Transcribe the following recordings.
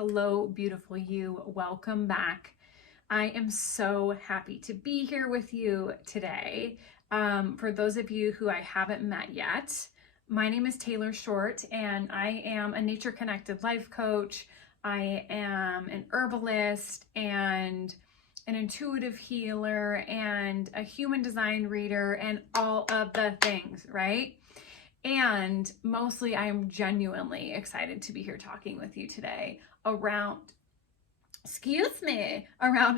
Hello, beautiful you. Welcome back. I am so happy to be here with you today. For those of you who I haven't met yet, my name is Taylor Short, and I am a nature-connected life coach. I am an herbalist and an intuitive healer and a human design reader and all of the things, right? And mostly I am genuinely excited to be here talking with you today around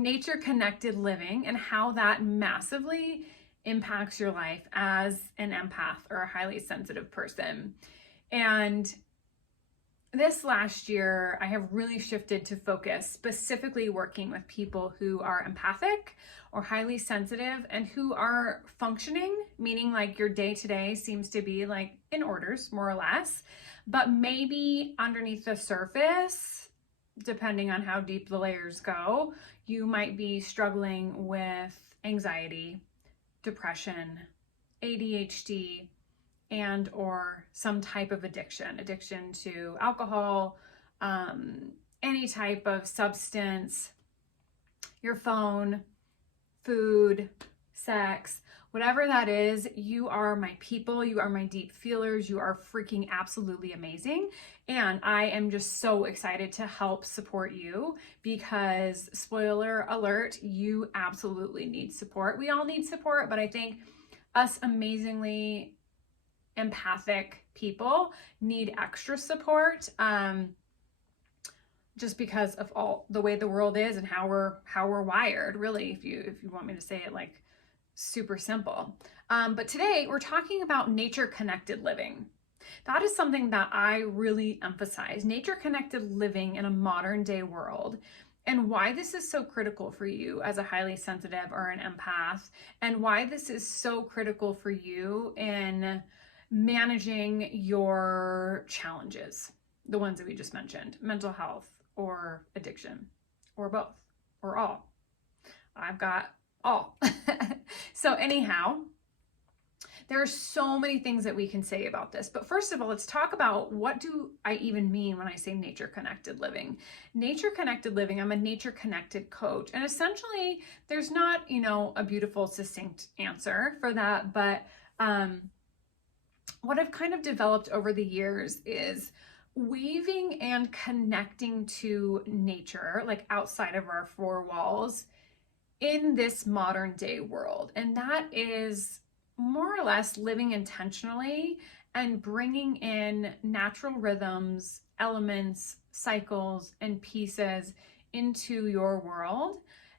nature-connected living and how that massively impacts your life as an empath or a highly sensitive person. And this last year, I have really shifted to focus specifically working with people who are empathic or highly sensitive and who are functioning, meaning like your day-to-day seems to be like in orders, more or less, but maybe underneath the surface, depending on how deep the layers go, you might be struggling with anxiety, depression, ADHD, and or some type of addiction to alcohol, any type of substance, your phone, food, sex, whatever that is. You are my people, you are my deep feelers, you are freaking absolutely amazing. And I am just so excited to help support you because, spoiler alert, you absolutely need support. We all need support, but I think us amazingly empathic people need extra support, just because of all the way the world is and how we're wired, really, if you want me to say it like super simple. But today we're talking about nature-connected living. That is something that I really emphasize, nature-connected living in a modern day world, and why this is so critical for you as a highly sensitive or an empath, and why this is so critical for you in managing your challenges, the ones that we just mentioned, mental health or addiction or both or all. I've got all. So anyhow, there are so many things that we can say about this. But first of all, let's talk about, what do I even mean when I say nature-connected living? Nature-connected living, I'm a nature-connected coach. And essentially, there's not, a beautiful, succinct answer for that. But what I've kind of developed over the years is weaving and connecting to nature, like outside of our four walls, in this modern day world. And that is more or less living intentionally and bringing in natural rhythms, elements, cycles, and pieces into your world.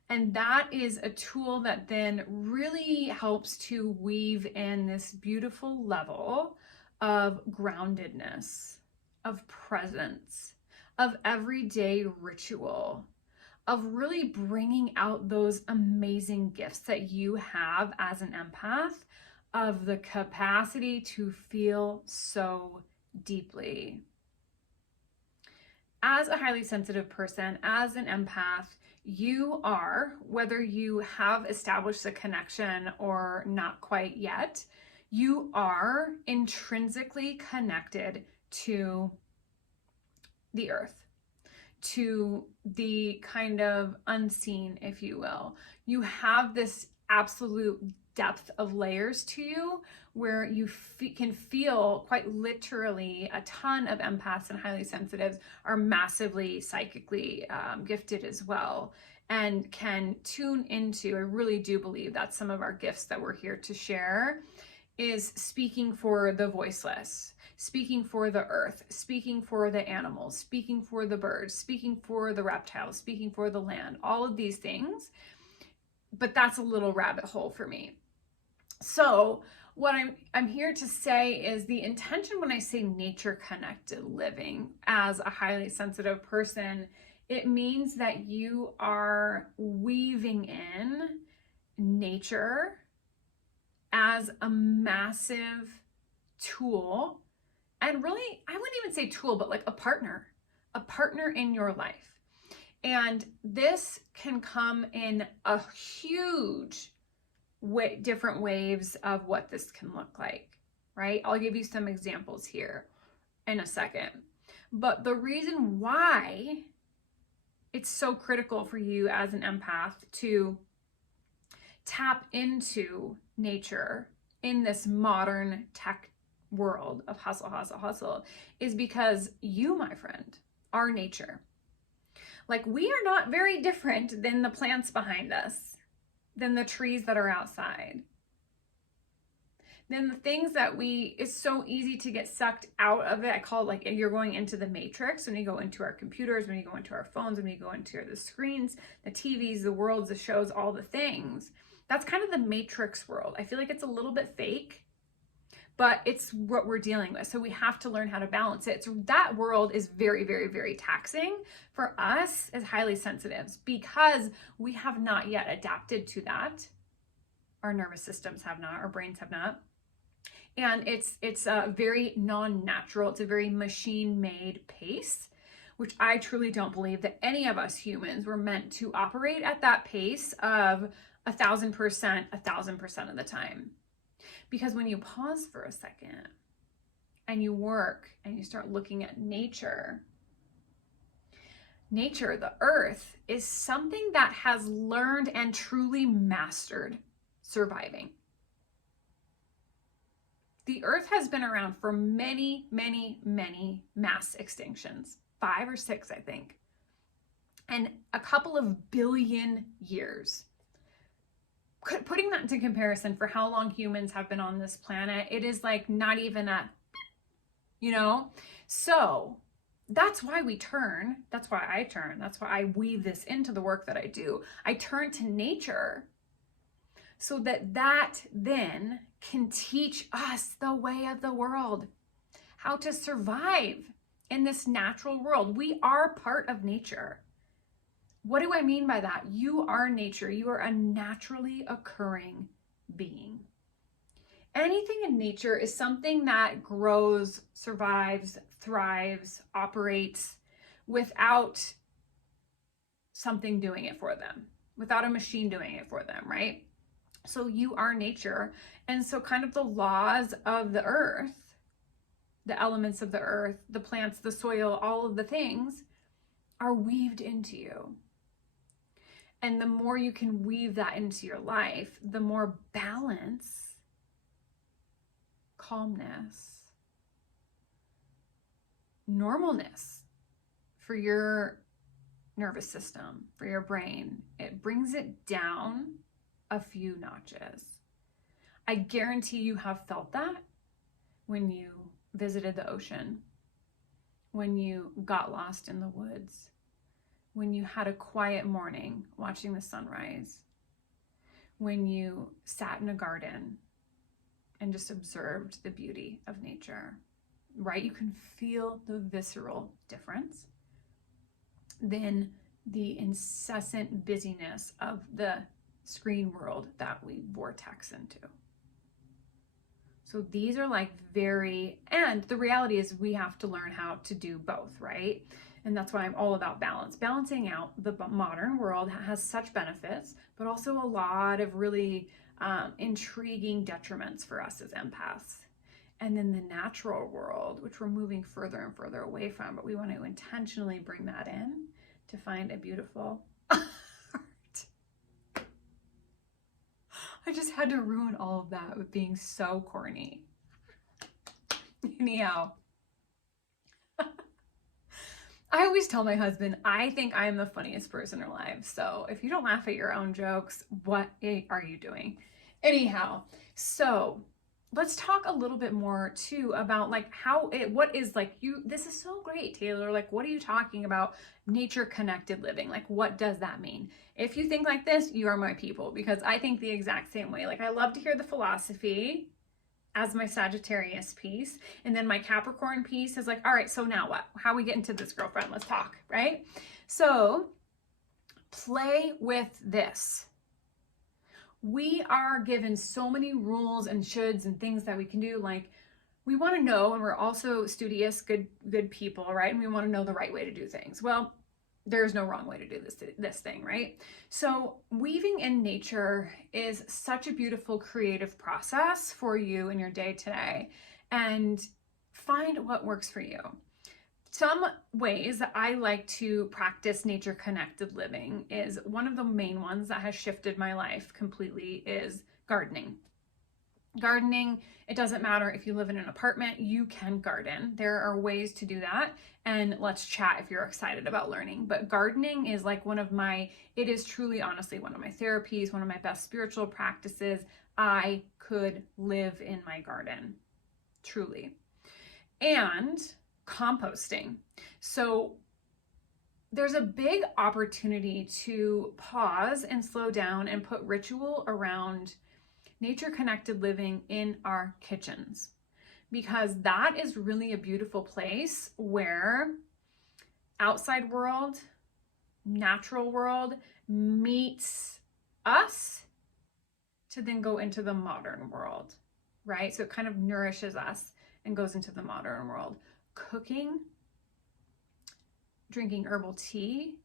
And that is a tool that then really helps to weave in this beautiful level of groundedness, of presence, of everyday ritual, of really bringing out those amazing gifts that you have as an empath, of the capacity to feel so deeply. As a highly sensitive person, as an empath, you are, whether you have established a connection or not quite yet, you are intrinsically connected to the earth, to the kind of unseen, if you will. You have this absolute depth of layers to you where you can feel, quite literally, a ton of empaths and highly sensitives are massively psychically gifted as well, and can tune into, I really do believe that's some of our gifts that we're here to share, is speaking for the voiceless, speaking for the earth, speaking for the animals, speaking for the birds, speaking for the reptiles, speaking for the land, all of these things. But that's a little rabbit hole for me. So what I'm here to say is, the intention when I say nature-connected living as a highly sensitive person, it means that you are weaving in nature as a massive tool, and really, I wouldn't even say tool, but like a partner in your life. And this can come in a huge different waves of what this can look like, right? I'll give you some examples here in a second. But the reason why it's so critical for you as an empath to tap into nature in this modern tech world of hustle, hustle, hustle, is because you, my friend, are nature. Like, we are not very different than the plants behind us, than the trees that are outside. Then the things that it's so easy to get sucked out of it. I call it like you're going into the matrix when you go into our computers, when you go into our phones, when you go into the screens, the TVs, the worlds, the shows, all the things. That's kind of the matrix world. I feel like it's a little bit fake, but it's what we're dealing with. So we have to learn how to balance it. So that world is very, very, very taxing for us as highly sensitives because we have not yet adapted to that. Our nervous systems have not, our brains have not. And it's a very non-natural, it's a very machine-made pace, which I truly don't believe that any of us humans were meant to operate at that pace of 1,000% of the time. Because when you pause for a second and you work and you start looking at nature, the earth, is something that has learned and truly mastered surviving. The earth has been around for many, many, many mass extinctions, 5 or 6, I think, and a couple of billion years. Putting that into comparison for how long humans have been on this planet, it is like not even a, so that's why we turn. That's why I turn. That's why I weave this into the work that I do. I turn to nature so that then can teach us the way of the world, how to survive in this natural world. We are part of nature. What do I mean by that? You are nature. You are a naturally occurring being. Anything in nature is something that grows, survives, thrives, operates without something doing it for them, without a machine doing it for them, right? So you are nature. And so kind of the laws of the earth, the elements of the earth, the plants, the soil, all of the things are weaved into you. And the more you can weave that into your life, the more balance, calmness, normalness for your nervous system, for your brain. It brings it down a few notches. I guarantee you have felt that when you visited the ocean, when you got lost in the woods, when you had a quiet morning watching the sunrise, when you sat in a garden and just observed the beauty of nature, right? You can feel the visceral difference than the incessant busyness of the screen world that we vortex into. So these are like and the reality is we have to learn how to do both, right? And that's why I'm all about balance. Balancing out the modern world has such benefits, but also a lot of really intriguing detriments for us as empaths. And then the natural world, which we're moving further and further away from, but we want to intentionally bring that in to find a beautiful art. I just had to ruin all of that with being so corny. Anyhow. I always tell my husband, I think I am the funniest person alive. So if you don't laugh at your own jokes, what are you doing? Anyhow, so let's talk a little bit more too about like what is like this is so great, Taylor. Like, what are you talking about? Nature-connected living. Like, what does that mean? If you think like this, you are my people, because I think the exact same way. Like, I love to hear the philosophy as my Sagittarius piece. And then my Capricorn piece is like, all right, so now what? How are we getting to this, girlfriend? Let's talk, right? So play with this. We are given so many rules and shoulds and things that we can do. Like, we want to know, and we're also studious, good people, right? And we want to know the right way to do things. Well, there's no wrong way to do this thing, right? So weaving in nature is such a beautiful creative process for you in your day today, and find what works for you. Some ways that I like to practice nature-connected living is one of the main ones that has shifted my life completely is gardening. Gardening, it doesn't matter if you live in an apartment, you can garden. There are ways to do that, and let's chat if you're excited about learning. But gardening is like it is truly, honestly, one of my therapies, one of my best spiritual practices. I could live in my garden, truly. And composting. So there's a big opportunity to pause and slow down and put ritual around nature-connected living in our kitchens, because that is really a beautiful place where outside world, natural world meets us to then go into the modern world, right? So it kind of nourishes us and goes into the modern world. Cooking, drinking herbal tea,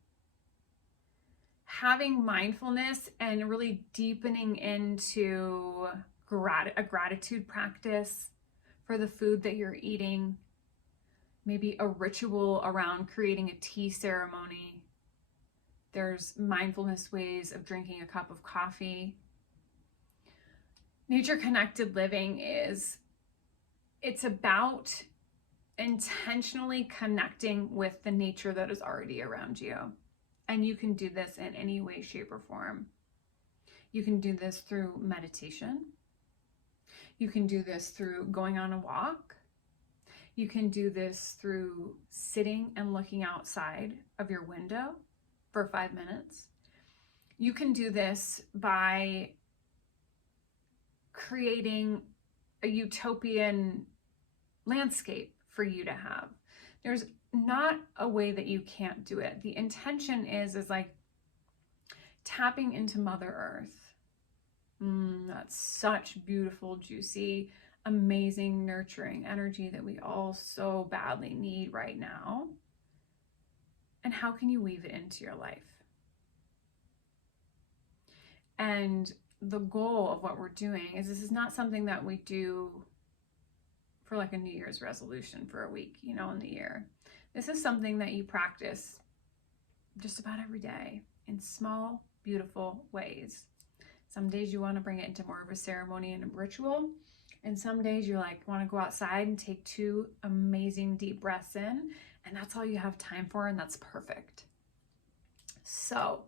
having mindfulness and really deepening into a gratitude practice for the food that you're eating, maybe a ritual around creating a tea ceremony. There's mindfulness ways of drinking a cup of coffee. Nature-connected living it's about intentionally connecting with the nature that is already around you. And you can do this in any way, shape, or form. You can do this through meditation. You can do this through going on a walk. You can do this through sitting and looking outside of your window for 5 minutes. You can do this by creating a utopian landscape for you to have. There's not a way that you can't do it. The intention is like tapping into Mother Earth. That's such beautiful, juicy, amazing, nurturing energy that we all so badly need right now. And how can you weave it into your life? And the goal of what we're doing is this is not something that we do for like a New Year's resolution for a week, in the year. This is something that you practice just about every day in small, beautiful ways. Some days you want to bring it into more of a ceremony and a ritual. And some days you want to go outside and take 2 amazing deep breaths in. And that's all you have time for. And that's perfect. So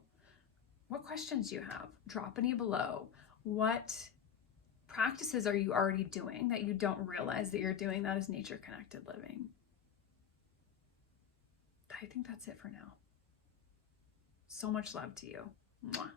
what questions do you have? Drop any below. What practices are you already doing that you don't realize that you're doing that is nature-connected living? I think that's it for now. So much love to you. Mwah.